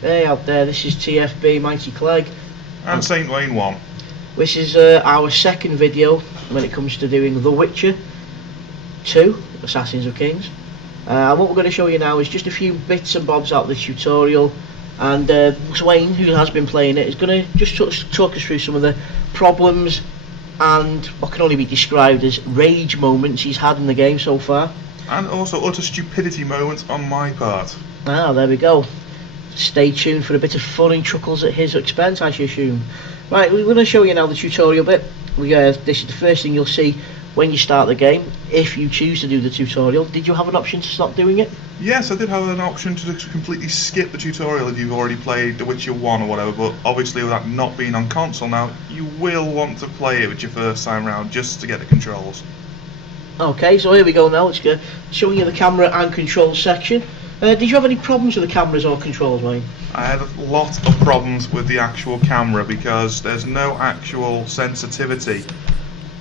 Hey out there, this is TFB Mighty Clegg. And St. Wayne 1. This is our second video when it comes to doing The Witcher 2, Assassins of Kings. And what we're going to show you now is just a few bits and bobs out of the tutorial. And Wayne, who has been playing it, is going to just talk us through some of the problems and what can only be described as rage moments he's had in the game so far. And also utter stupidity moments on my part. Ah, there we go. Stay tuned for a bit of fun and chuckles at his expense, I should assume. Right, we're going to show you now the tutorial bit. This is the first thing you'll see when you start the game, if you choose to do the tutorial. Did you have an option to stop doing it? Yes, I did have an option to just completely skip the tutorial if you've already played The Witcher 1 or whatever, but obviously with that not being on console now, you will want to play it with your first time round just to get the controls. Okay, so here we go now. It's showing you the camera and controls section. Did you have any problems with the cameras or controls, Wayne? I had a lot of problems with the actual camera because there's no actual sensitivity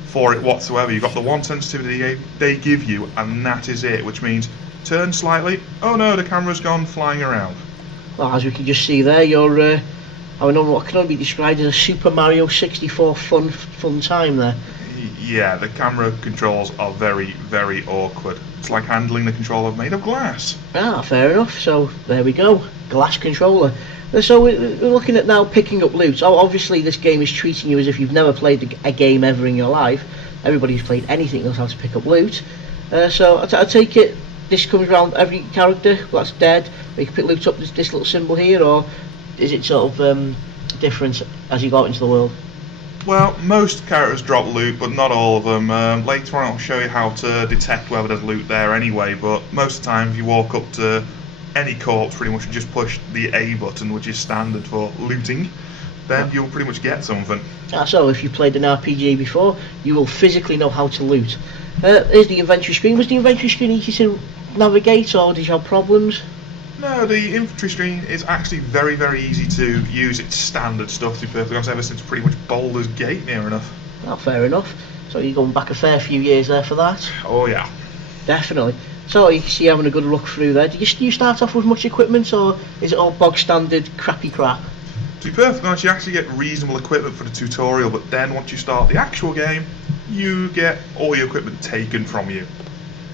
for it whatsoever. You've got the one sensitivity they give you, and that is it, which means turn slightly, oh no, the camera's gone flying around. Well, as we can just see there, you're having what can only be described as a Super Mario 64 fun time there. Yeah, the camera controls are very, very awkward. It's like handling the controller made of glass. Ah, fair enough. So there we go, glass controller. So we're looking at now picking up loot. Oh, obviously this game is treating you as if you've never played a game ever in your life. Everybody who's played anything knows how to pick up loot. So I take it this comes around every character that's dead. You can pick loot up this little symbol here, or is it sort of different as you go out into the world? Well, most characters drop loot, but not all of them. Later on I'll show you how to detect whether there's loot there anyway, but most of the time if you walk up to any corpse pretty much and just push the A button, which is standard for looting, then you'll pretty much get something. So if you played an RPG before, you will physically know how to loot. Here's the inventory screen. Was the inventory screen easy to navigate, or did you have problems? No, the infantry screen is actually very, very easy to use. It's standard stuff, to be perfectly honest, ever since pretty much Baldur's Gate near enough. Oh, fair enough. So you're going back a fair few years there for that? Oh yeah. Definitely. So you can see having a good look through there. Do you start off with much equipment, or is it all bog standard crappy crap? To be perfectly honest, you actually get reasonable equipment for the tutorial, but then once you start the actual game, you get all your equipment taken from you.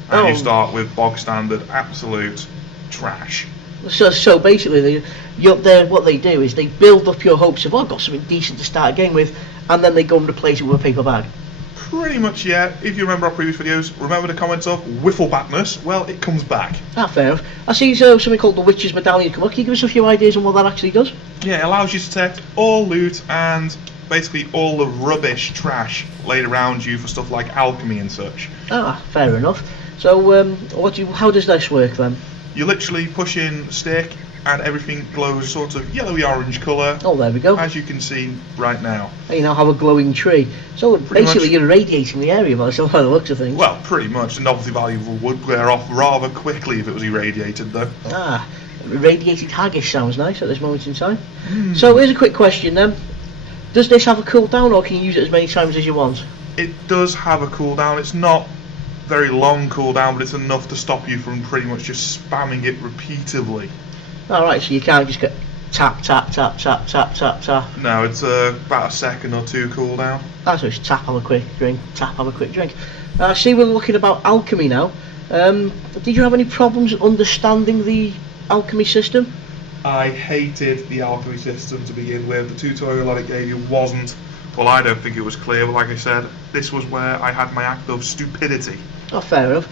And you start with bog standard, absolute trash. So basically, what they do is they build up your hopes of, I've got something decent to start a game with, and then they go and replace it with a paper bag. Pretty much, yeah. If you remember our previous videos, remember the comments of Whifflebackness? Well, it comes back. Ah, fair enough. I see something called the Witcher's Medallion come up. Can you give us a few ideas on what that actually does? Yeah, it allows you to detect all loot and basically all the rubbish trash laid around you for stuff like alchemy and such. Ah, fair enough. So, how does this work then? You literally push in stick and everything glows sort of yellowy orange colour. Oh, there we go. As you can see right now. And you now have a glowing tree. So basically you're irradiating the area by the looks of things. Well, pretty much. The novelty value would wear off rather quickly if it was irradiated though. Ah, irradiated haggis sounds nice at this moment in time. So here's a quick question then. Does this have a cooldown, or can you use it as many times as you want? It does have a cooldown. It's not very long cooldown, but it's enough to stop you from pretty much just spamming it repeatedly. Alright, so you can't just go tap, tap, tap, tap, tap, tap, tap. No, it's about a second or two cooldown. Ah, so it's tap, have a quick drink, tap, have a quick drink. See, we're looking about alchemy now. Did you have any problems understanding the alchemy system? I hated the alchemy system to begin with. The tutorial that it gave you wasn't, well, I don't think it was clear, but like I said, this was where I had my act of stupidity. Oh, fair enough.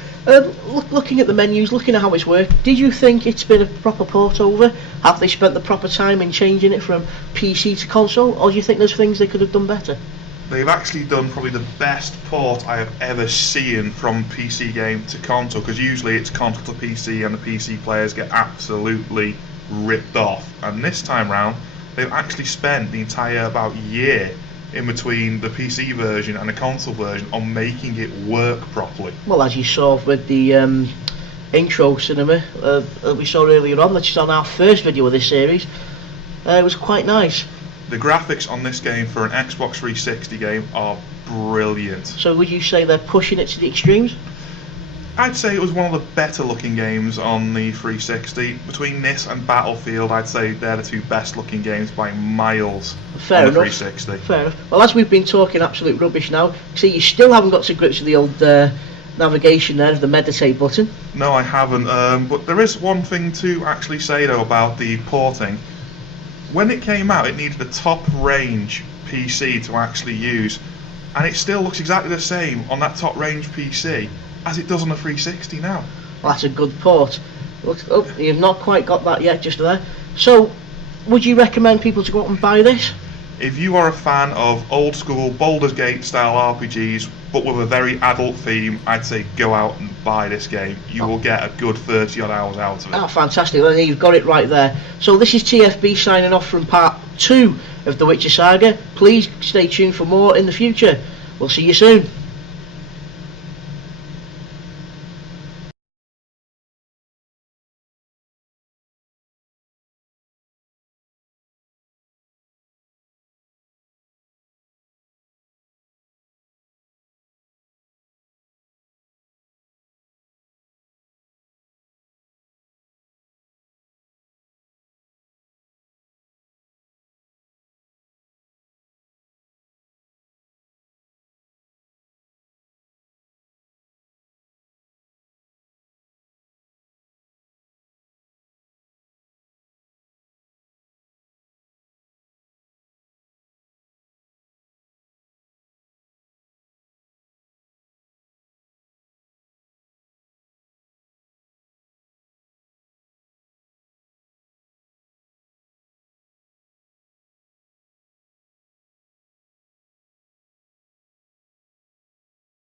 Looking at the menus, looking at how it's worked, did you think it's been a proper port over? Have they spent the proper time in changing it from PC to console, or do you think there's things they could have done better? They've actually done probably the best port I have ever seen from PC game to console, because usually it's console to PC and the PC players get absolutely ripped off. And this time round, they've actually spent the entire about year in between the PC version and the console version on making it work properly. Well, as you saw with the intro cinema that we saw earlier on, that's on our first video of this series, it was quite nice. The graphics on this game for an Xbox 360 game are brilliant. So would you say they're pushing it to the extremes? I'd say it was one of the better looking games on the 360. Between this and Battlefield, I'd say they're the two best looking games by miles Fair on the enough. 360. Fair enough. Well, as we've been talking absolute rubbish now, see, you still haven't got to grips with the old navigation there, the meditate button. No, I haven't. But there is one thing to actually say though about the porting. When it came out, it needed a top range PC to actually use, and it still looks exactly the same on that top range PC as it does on the 360 now. Well, that's a good port. Oh, you've not quite got that yet, just there. So, would you recommend people to go out and buy this? If you are a fan of old school Baldur's Gate style RPGs but with a very adult theme, I'd say go out and buy this game. You will get a good 30 odd hours out of it. Oh, fantastic. Well, you've got it right there. So this is TFB signing off from part 2 of The Witcher Saga. Please stay tuned for more in the future. We'll see you soon.